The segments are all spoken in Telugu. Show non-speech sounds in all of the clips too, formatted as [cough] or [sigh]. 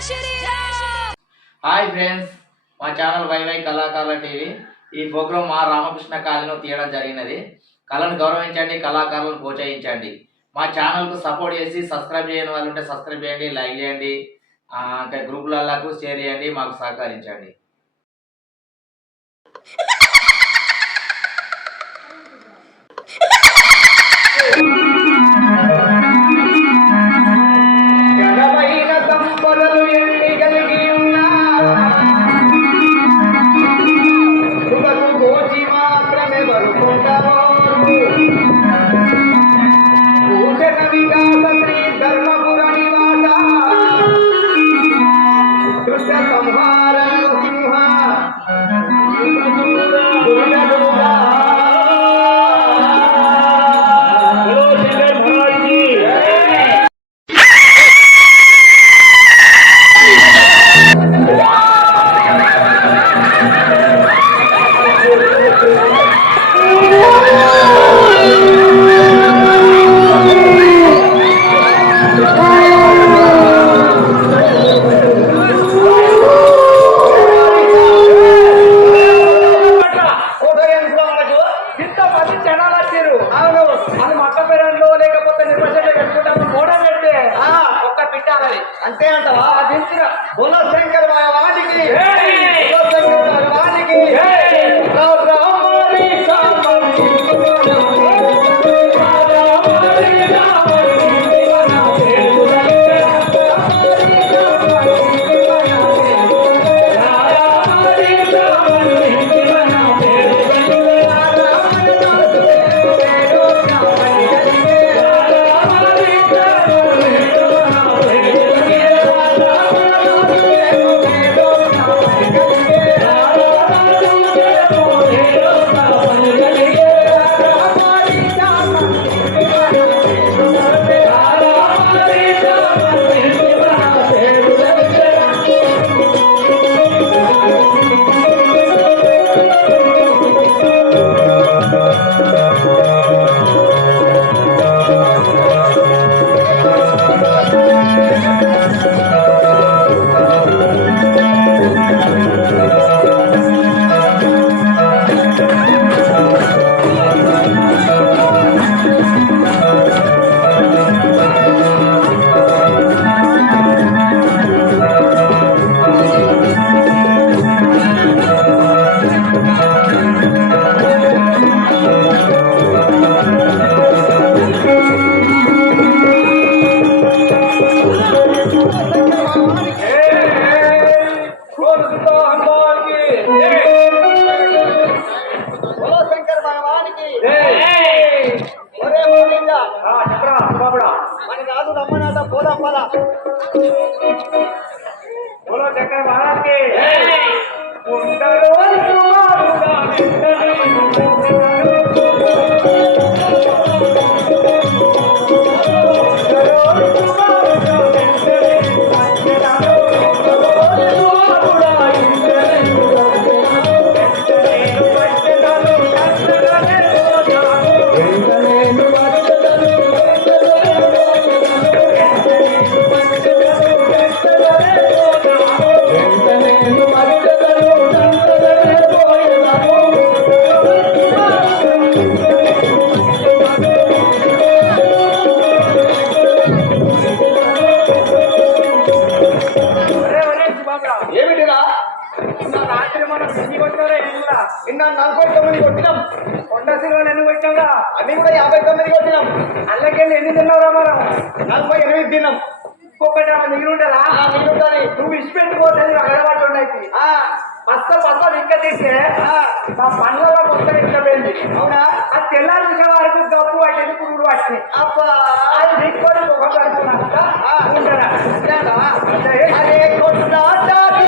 హాయ్ ఫ్రెండ్స్ మా ఛానల్ వైవై కళాకారుల టీవీ. ఈ ప్రోగ్రాం మా రామకృష్ణ కాలనీలో తీయడం జరిగినది. కళను గౌరవించండి కళాకారులను ప్రోత్సహించండి. మా ఛానల్కు సపోర్ట్ చేసి సబ్స్క్రైబ్ చేయని వాళ్ళు ఉంటే సబ్స్క్రైబ్ చేయండి లైక్ చేయండి. ఇంకా గ్రూపులకు షేర్ చేయండి మాకు సహకరించండి. ఘనమైన [laughs] కొట్టాంగా అన్ని కూడా యాభై తొమ్మిది కొట్టినాం. అల్లకెళ్ళి ఎన్ని తిన్నావురా మనం? నలభై ఎనిమిది తిన్నాం. ఒక్కటి ఆమె మిగిలి ఉండాలా మిగిలి ఉండాలి నువ్వు ఇచ్చి పెట్టుకోవచ్చు అలవాటు ఉన్నాయి బస్తలు బస్తలు ఇంకా తీస్తే మా పండ్లలో మొత్తం ఇంకా పోయింది అవునా? అది తెల్లారి చూసే వరకు గప్పు పట్టింది పురుగులు పట్టినాయి అబ్బా. అది తీసుకొని ఒక ఉంటారా అరే మాట్లాడి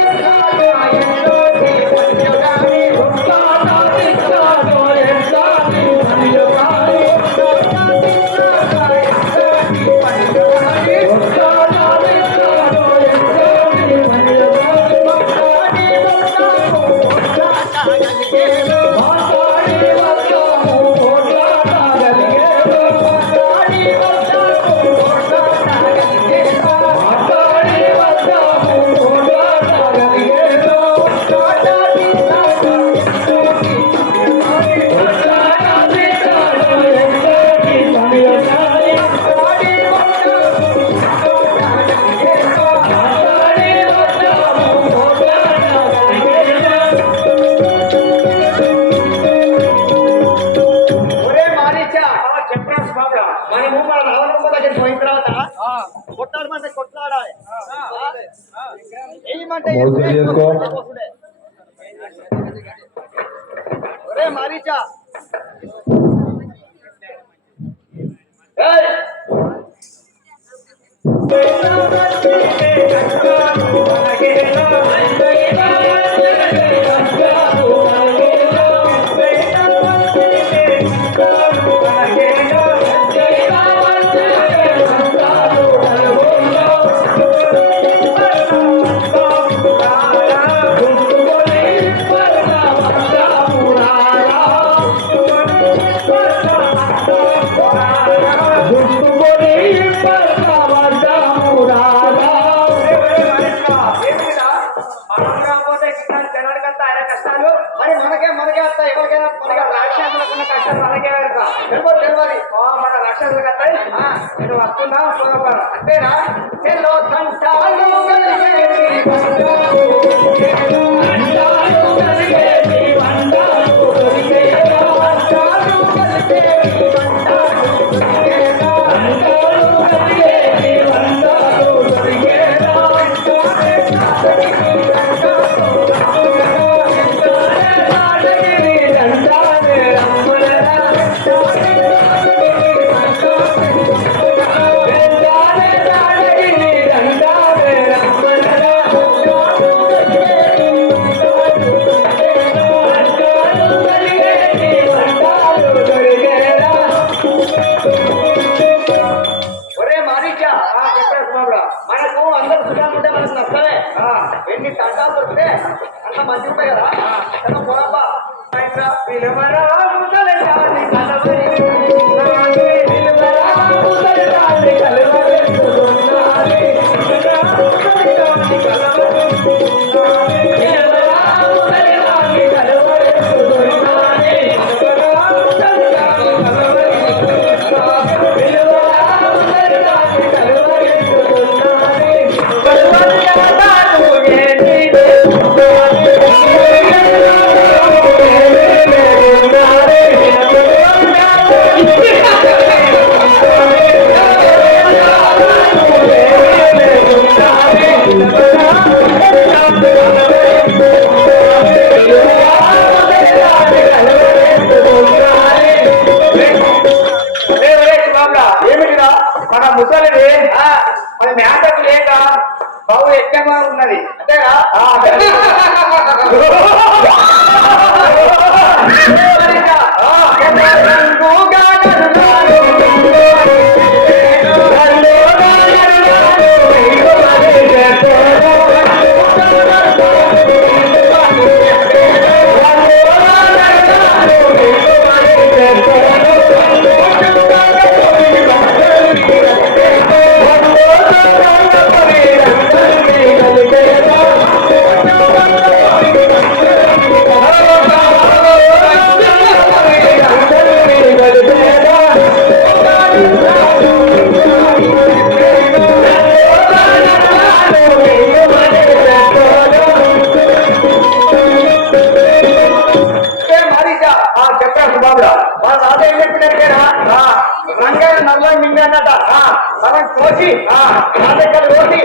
నాదెక్కలు రోడ్డి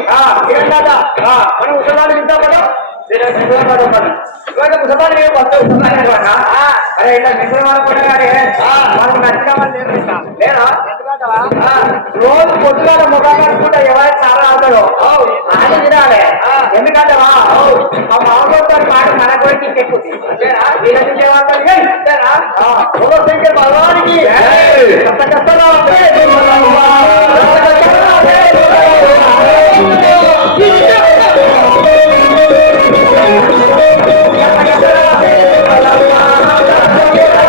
ఏం కదా మనం ముసలాన్ని తింటాం కదా? ముసలాన్ని ఏం వస్తాం అరే ఇట్లా మిషన్ వాళ్ళకున్నాడే వాళ్ళకి రోజు పొద్దుగాల ముఖాన్ని కట్టుకుంటే ఎవరైనా చాలా అవుతారో ఆయన వినాలి. ఎందుకంటే మా మామూలు మాట మన గురించి చెప్పుతుంది భగవానికి. కష్ట Yeah.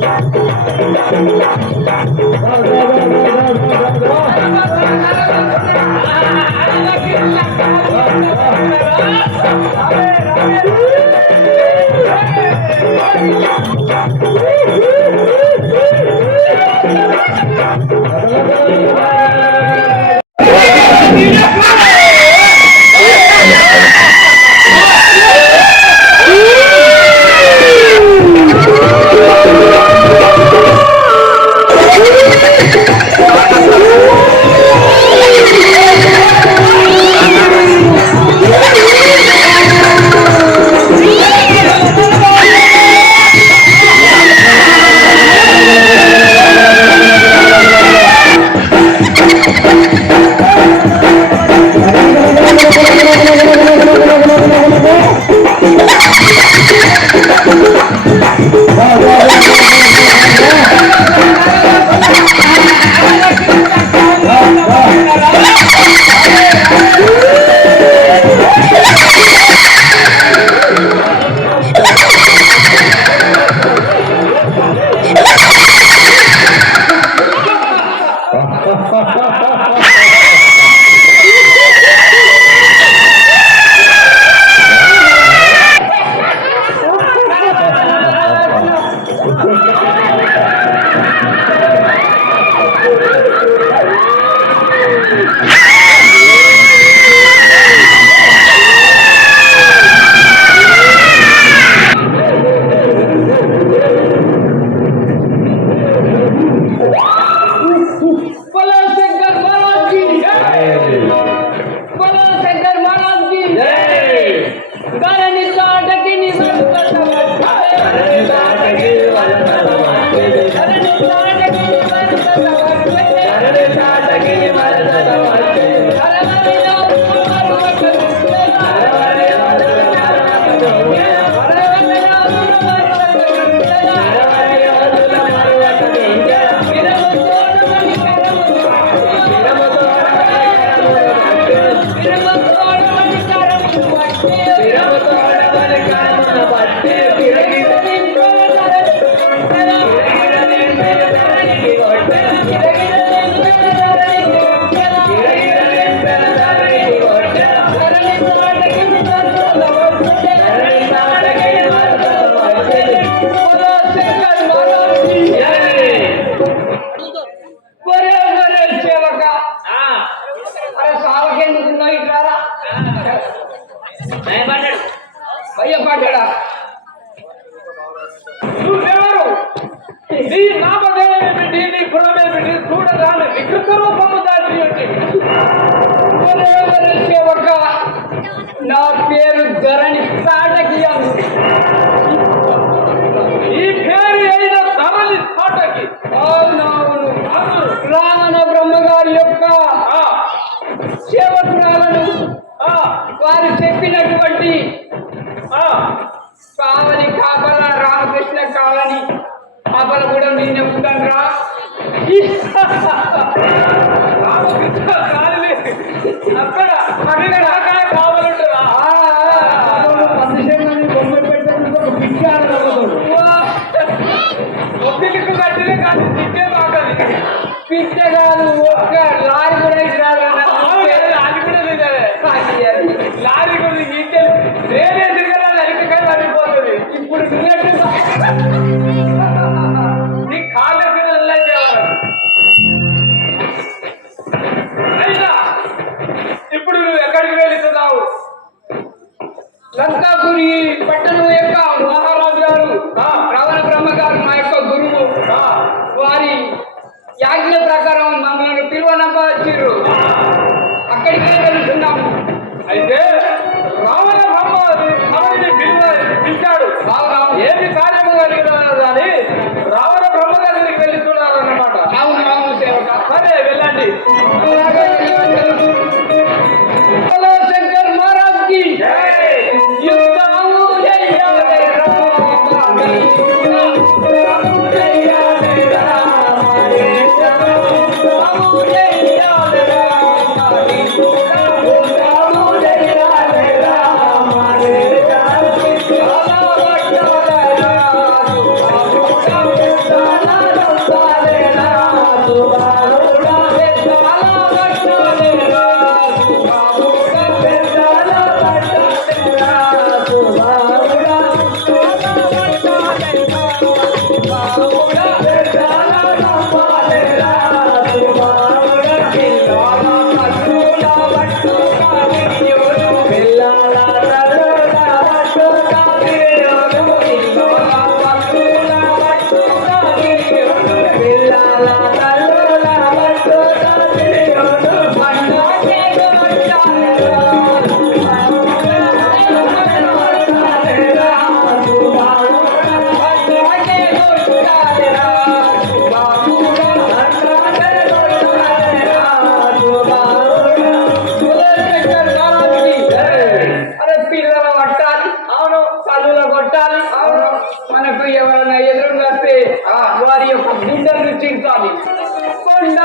Yeah. చెప్పినటువంటి కావలి కాపల రామకృష్ణ కాలని కాపల కూడా నేను చెప్తాను రా రామకృష్ణ కాలనీ అక్కడ అక్కడ Oh, కొట్టాలి. మనకు ఎవరైనా ఎదురు వస్తే వారి యొక్క గుండెలు చీల్చాలి కొండ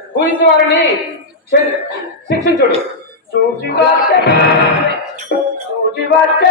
క్ష- పూజించే వారిని శిక్షించుడు. చూచి వచ్చే చూచి వచ్చే